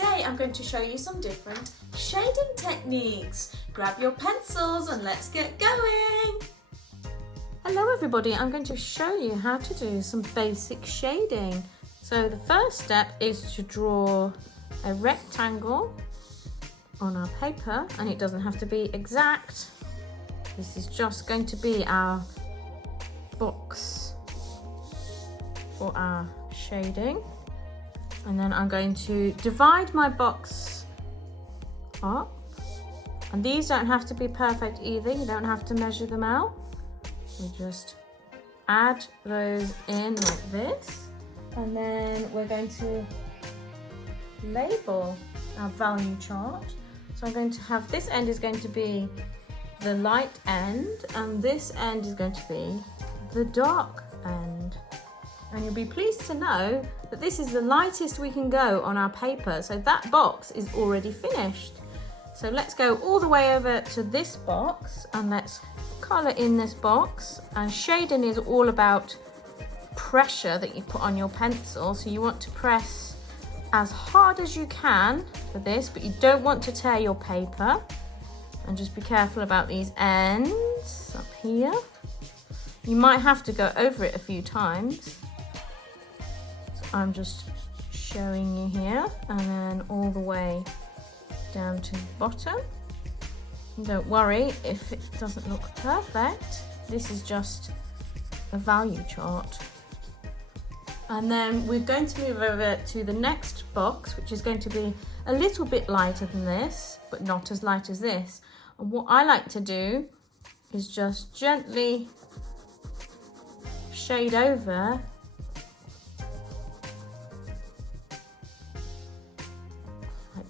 today I'm going to show you some different shading techniques. Grab your pencils and let's get going. Hello everybody, I'm going to show you how to do some basic shading. So the first step is to draw a rectangle on our paper, and it doesn't have to be exact. This is just going to be our box for our shading. And then I'm going to divide my box up, and these don't have to be perfect either, you don't have to measure them out. We just add those in like this, and then we're going to label our value chart. So I'm going to have, this end is going to be the light end, and this end is going to be the dark end. And you'll be pleased to know that this is the lightest we can go on our paper. So that box is already finished. So let's go all the way over to this box and let's colour in this box. And shading is all about pressure that you put on your pencil. So you want to press as hard as you can for this, but you don't want to tear your paper. And just be careful about these ends up here. You might have to go over it a few times. I'm just showing you here, and then all the way down to the bottom. And don't worry if it doesn't look perfect. This is just a value chart. And then we're going to move over to the next box, which is going to be a little bit lighter than this, but not as light as this. And what I like to do is just gently shade over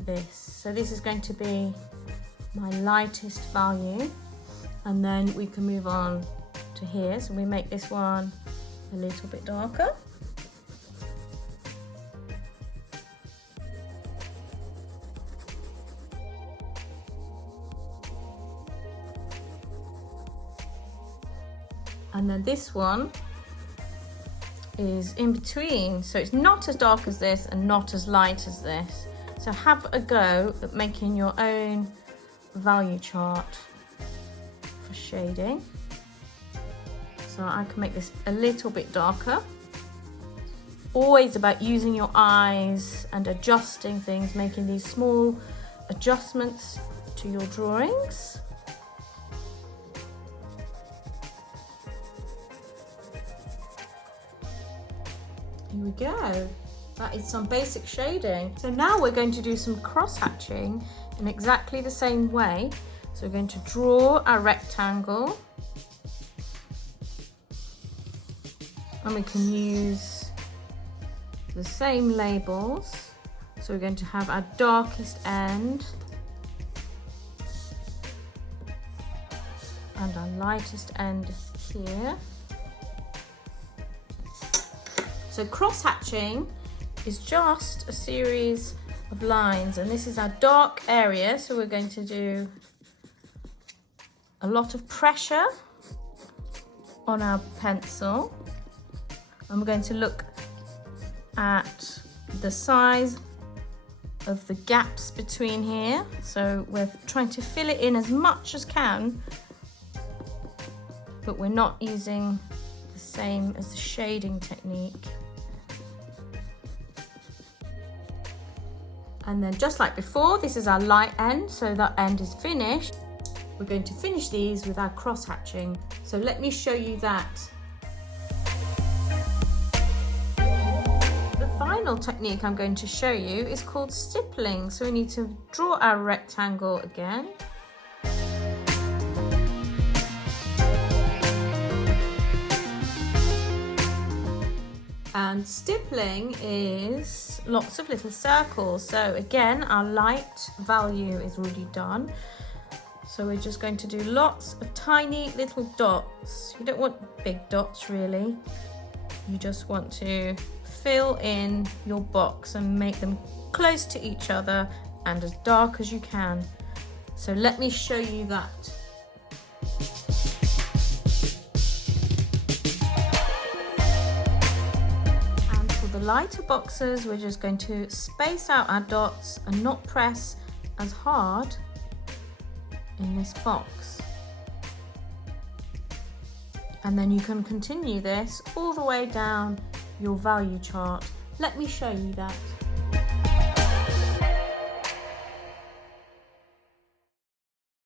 this. So this is going to be my lightest value, and then we can move on to here. So we make this one a little bit darker. And then this one is in between, so it's not as dark as this and not as light as this. So have a go at making your own value chart for shading. So I can make this a little bit darker. Always about using your eyes and adjusting things, making these small adjustments to your drawings. Here we go. That is some basic shading. So now we're going to do some cross-hatching in exactly the same way. So we're going to draw a rectangle, and we can use the same labels. So we're going to have our darkest end and our lightest end here. So cross-hatching is just a series of lines, and this is our dark area, so we're going to do a lot of pressure on our pencil, and we're going to look at the size of the gaps between here. So we're trying to fill it in as much as can, but we're not using the same as the shading technique. And then just like before, this is our light end, so that end is finished. We're going to finish these with our cross hatching. So let me show you that. The final technique I'm going to show you is called stippling. So we need to draw our rectangle again. And stippling is lots of little circles. So again, our light value is already done. So we're just going to do lots of tiny little dots. You don't want big dots really. You just want to fill in your box and make them close to each other and as dark as you can. So let me show you that. lighter boxes, we're just going to space out our dots and not press as hard in this box. And then you can continue this all the way down your value chart. Let me show you that.